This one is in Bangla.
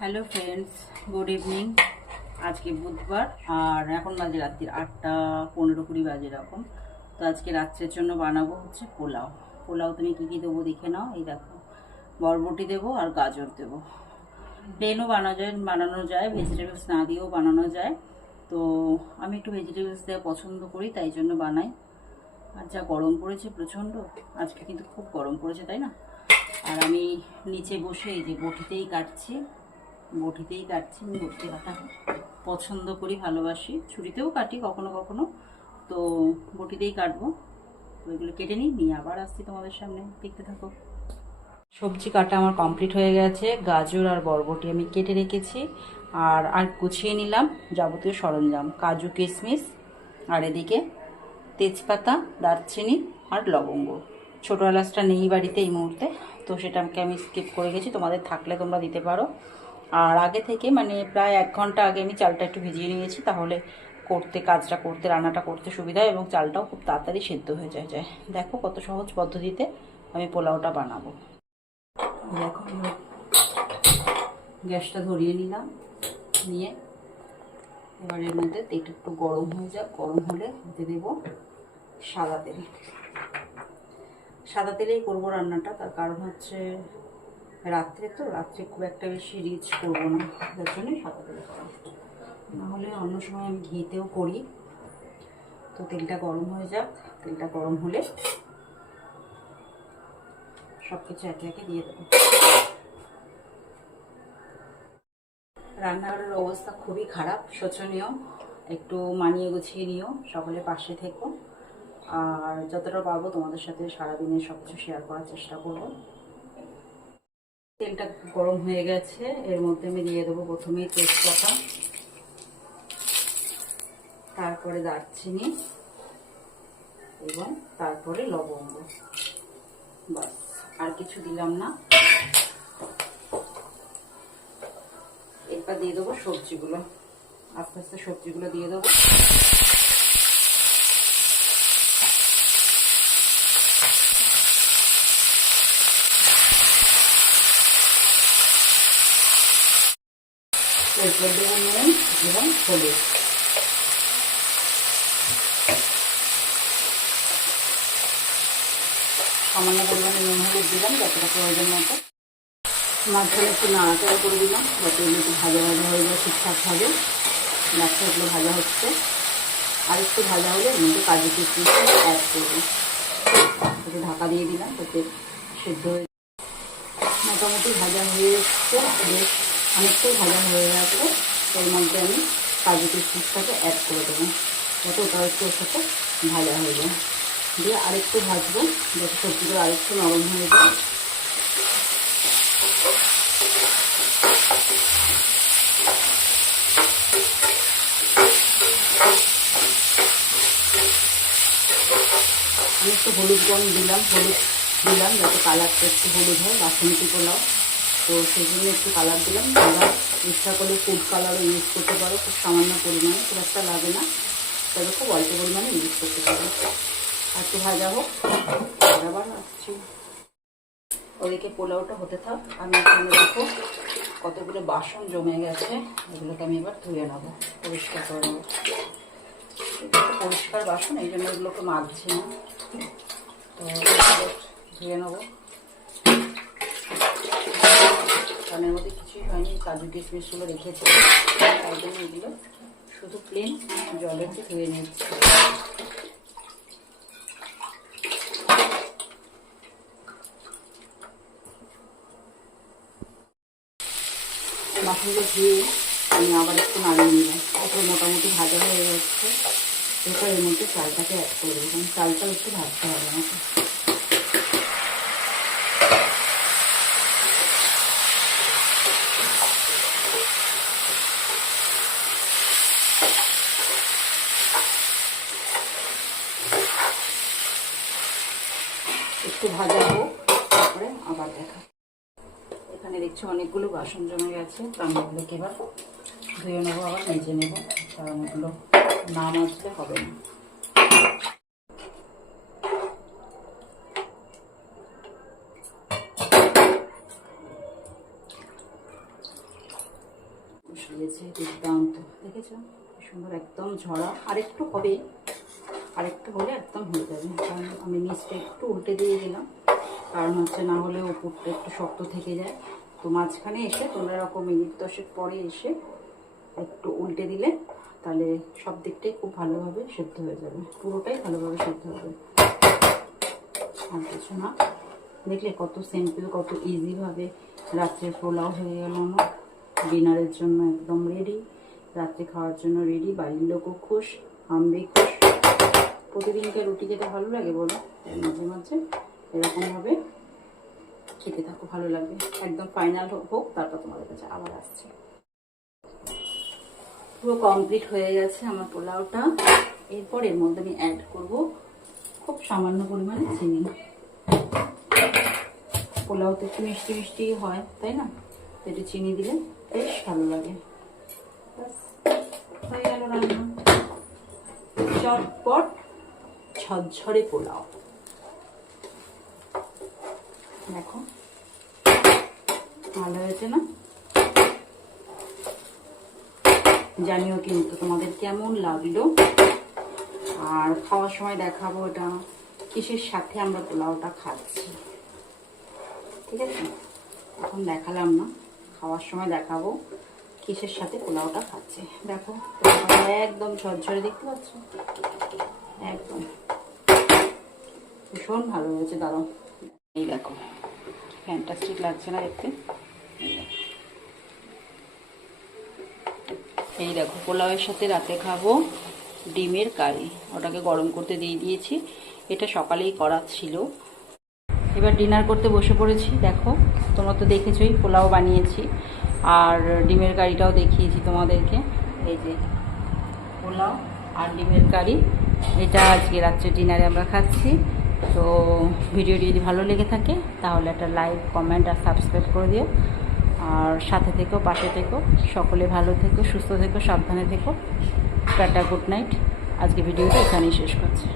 Hello friends, good evening. আজকে বুধবার আর এখন বাজে রাত্রির 8:15-20 বাজে এরকম। তো আজকে রাত্রের জন্য বানাবো হচ্ছে পোলাও। পোলাও তুমি কী কী দেবো দেখে নাও। এই দেখো, বরবটি দেবো আর গাজর দেবো। প্লেনও বানানো যায়, ভেজিটেবলস না দিয়েও বানানো যায়। তো আমি একটু ভেজিটেবলস দেওয়া পছন্দ করি, তাই জন্য বানাই। আর যা গরম পড়েছে প্রচণ্ড, আজকে কিন্তু খুব গরম পড়েছে, তাই না? আর আমি নিচে বসে এই যে বটিতেই কাটছি। আমি বটিতে কাটা পছন্দ করি, ভালোবাসি। ছুরিতেও কাটি কখনো কখনো, তো বটিতেই কাটবো। তো এগুলো কেটে নিয়ে আবার আসছি তোমাদের সামনে, দেখতে থাকো। সবজি কাটা আমার কমপ্লিট হয়ে গেছে। গাজর আর বরবটি আমি কেটে রেখেছি। আর গুছিয়ে নিলাম যাবতীয় সরঞ্জাম, কাজু কিশমিশ, আর এদিকে তেজপাতা, দারচিনি আর লবঙ্গ। ছোটো এলাচটা নেই বাড়িতে এই মুহূর্তে, তো সেটাকে আমি স্কিপ করে গেছি। তোমাদের থাকলে তোমরা দিতে পারো। আর আগে থেকে মানে প্রায় 1 ঘন্টা আগে আমি চালটা একটু ভিজিয়ে নিয়েছি, তাহলে রান্নাটা করতে সুবিধা হয় এবং চালটাও খুব তাড়াতাড়ি সেদ্ধ হয়ে যায়। দেখো কত সহজ পদ্ধতিতে আমি পোলাওটা বানাবো। দেখো, গ্যাসটা ধরিয়ে নিলাম, নিয়ে এবার এর মধ্যে তেলটা একটু গরম হয়ে যাক। গরম হলে দিতে দেবো সাদা তেল। সাদা তেলেই করবো রান্নাটা, তার কারণ হচ্ছে রাত্রে খুব একটা বেশি রিচ করবো না, যার জন্যই সাদা তেলে করা। নাহলে অন্য সময় আমি ঘিতেও করি। তো তেলটা গরম হয়ে যাক। তেলটা গরম হলে সব কিছু একে একে দিয়ে দেবো। রান্নাঘরের অবস্থা খুবই খারাপ, শোচনীয়। একটু মানিয়ে গুছিয়ে নিও, সকলে পাশে থেকো। আর যতটা পারবো তোমাদের সাথে সারাদিনের সব কিছু শেয়ার করার চেষ্টা করব। তেলটা গরম হয়ে গেছে, এর মধ্যে আমি দিয়ে দেবো প্রথমেই তেজপাতা, তারপরে দারচিনি এবং তারপরে লবঙ্গ। বাস, আর কিছু দিলাম না। এরপর দিয়ে দেবো সবজিগুলো, আস্তে আস্তে সবজিগুলো দিয়ে দেবো। এরপর দেবো নুন এবং হলুদ। সামান্য পরিমাণে নুন হলুদ দিলাম, যতটা প্রয়োজন মতো। মাঝখানে একটু নাড়াচাড়া করে দিলাম, যাতে এগুলো একটু ভাজা ভাজা হয়ে যায় ঠিকঠাকভাবে। দেখো এগুলো ভাজা হচ্ছে, আর একটু ভাজা হলে এর মধ্যে কাজু কিশমিশটা অ্যাড করবো। একটু ঢাকা দিয়ে দিলাম যাতে সেদ্ধ হয়ে। মোটামুটি ভাজা হয়ে এসছে, বেশ অনেকটাই ভাজা হয়ে গেছে। এর মধ্যে আমি কাজু কিশমিশটাকে অ্যাড করে দেবো, যাতে ওটা একটু ওর সাথে ভাজা হয়ে যায়। দিয়ে আরেকটু ভাজবো, যাতে সবজিগুলো আরেকটু নরম হয়ে যায়। আমি একটু হলুদ দিলাম যাতে কালারটা একটু হলুদ হয়, বাসন্তী পোলাও। তো সেই জন্য একটু কালার দিলাম। তোমরা ইচ্ছা করলে ফুড কালারও ইউজ করতে পারো, খুব সামান্য পরিমাণে, খুব একটা লাগে না, তবে খুব অল্প পরিমাণে ইউজ করতে পারো। আর একটু ভাজা হোক, আবার আসছি। ওদিকে পোলাওটা হতে থাক। আমি এখানে দেখো কতগুলো বাসন জমে গেছে, এগুলোকে আমি এবার ধুয়ে নেবো, পরিষ্কার করে নেবো। পরিষ্কার বাসন, এই জন্য এগুলোকে মাজছি না, তো ধুয়ে নেবো। কানের মধ্যে কিছুই হয়নি, কাজু কিশমিশগুলো রেখেছি, তাই জন্য এগুলো শুধু প্লেন জলের দিয়ে ধুয়ে নিচ্ছি। বাসনগুলো ধুয়ে আমি আবার একটু নাড়িয়ে নিলাম। তারপরে মোটামুটি ভাজা হয়ে যাচ্ছে। এরপর এর মধ্যে চালটাকে অ্যাড করে দেবো, কারণ চালটাও একটু ভাজতে হবে আমাকে। একটু ভাজা হোক, তারপরে আবার দেখা। এখানে দেখছি অনেকগুলো বাসন জমে গেছে, তো আমি এগুলোকে এবার ধুয়ে নেবো, আবার মেজে নেবো, কারণ এগুলো না মাজলে হবে না। হয়েছে, দুর্দান্ত। দেখেছো কি সুন্দর, একদম ঝরা। আরেকটু হবে, আরেকটু হলে একদম হয়ে যাবে। কারণ আমি নিচটা একটু উল্টে দিয়ে দিলাম, কারণ হচ্ছে না হলে উপরটা একটু শক্ত থেকে যায়। তো মাঝখানে এসে তোমরা এরকম মিনিট 10 পরে এসে একটু উল্টে দিলে তাহলে সব দিকটাই খুব ভালোভাবে সেদ্ধ হয়ে যাবে, পুরোটাই ভালোভাবে সেদ্ধ হবে। আর কিছু না। দেখলে কত সিম্পল, কত ইজিভাবে রাত্রে পোলাও হয়ে গেল আমার। ডিনারের জন্য একদম রেডি, রাত্রে খাওয়ার জন্য রেডি। বাড়ির লোকও খুশ, আমি খুশ। প্রতিদিনকে রুটি খেতে ভালো লাগে বলো, মাঝে মাঝে এরকমভাবে খেতে থাকো, ভালো লাগবে। একদম ফাইনাল হোক, তারপর তোমাদের কাছে আবার আসছে। পুরো কমপ্লিট হয়ে গেছে আমার পোলাওটা। এরপর এর মধ্যে আমি অ্যাড করব খুব সামান্য পরিমাণে চিনি। পোলাও তো একটু মিষ্টি মিষ্টি হয়, তাই না? তো একটু চিনি দিলে বেশ ভালো লাগে। ব্যাস হয়ে গেল রান্না। চটপট ঝরঝরে পোলাও। দেখো ভালো হয়েছে না? জানিও কিন্তু তোমাদের কেমন লাগলো। আর খাওয়ার সময় দেখাবো এটা কিসের সাথে আমরা পোলাওটা খাচ্ছি, ঠিক আছে? এখন দেখালাম না, খাওয়ার সময় দেখাবো কিসের সাথে পোলাওটা খাচ্ছি। দেখো একদম ঝরঝরে, দেখতে পাচ্ছ? একদম ভীষণ ভালো হয়েছে। দাঁড়াও, এই দেখো ফ্যান্টাস্টিক লাগছে না দেখতে? এই দেখো পোলাওয়ের সাথে রাতে খাবো ডিমের কারি। ওটাকে গরম করতে দিয়ে দিয়েছি, এটা সকালেই করা ছিল। এবার ডিনার করতে বসে পড়েছি। দেখো তোমরা তো দেখেছোই পোলাও বানিয়েছি, আর ডিমের কারিটাও দেখিয়েছি তোমাদেরকে। এই যে পোলাও আর ডিমের কারি, এটা আজকে রাত্রে ডিনারে আমরা খাচ্ছি। তো ভিডিওটি যদি ভালো লেগে থাকে তাহলে একটা লাইক, কমেন্ট আর সাবস্ক্রাইব করে দিও। আর সাথে থেকো, পাশে থেকো। সকলে ভালো থেকো, সুস্থ থেকো, সাবধানে থেকো। Tata, good night. আজকে ভিডিওটা এখানেই শেষ করছি।